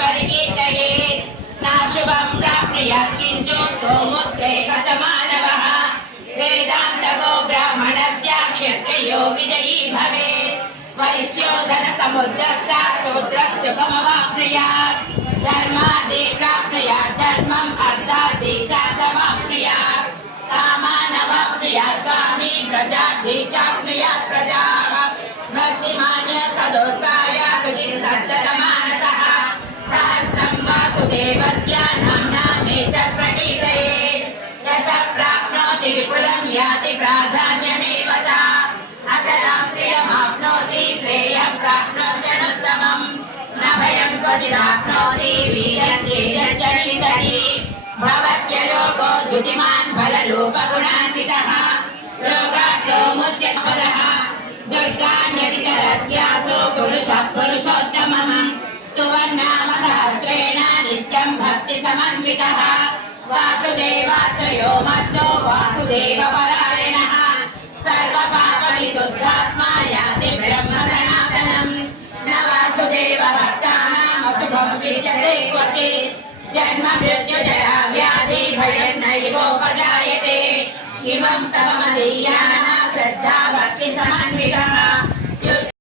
परिकीर्तयेत् न शुभं प्राप्नुयात् किञ्चोऽस्तु मुद्रेह च मानवः वेदान्तको ब्राह्मणस्य क्षत्रियो विजयी भवेत् वैश्यो धनसमुद्रस्य शूद्रस्य सुखमवाप्नुयात् धर्मार्थे प्राप्नुयात् धर्मम् अर्थार्थे च तमाप्नुयात् कामानवाप्नुयात् कामी प्रजार्थे चाप्नुयात् प्रजाः भक्तिमान्य सदोत्पाय सुचिसद्धतमानसः सहस्रं वासुदेवस्य नाम्नामेतत् प्रकीर्तयेत् यः प्राप्नोति विपुलं याति प्राधान्यमेव च अचलं श्रियमाप्नोति श्रेयं प्राप्नोत्यनुत्तमम् न भयं क्वचिदाप्नोति वीर्यं तेजश्चरितरि भवत्यलोको द्युतिमान् बलरूपगुणान्वितः रोगाद्यो मुच्यते परः दुर्गान्यतितरत्यासो पुरुषः पुरुषोत्तमः स्तुवन्नाम सहस्रेण नित्यं भक्तिसमन्वितः वासुदेवाश्रयो मत्तो वासुदेवपरायणः सर्वपापविशुद्धात्मा याति ब्रह्मसनातनम् न वासुदेवभक्तानामशुभं विद्यते क्वचित् जन्म मृत्युजरा व्याधि भयन्नैवोपजायते इमं स्तवमदीयानः श्रद्धा भक्तिसमन्वितः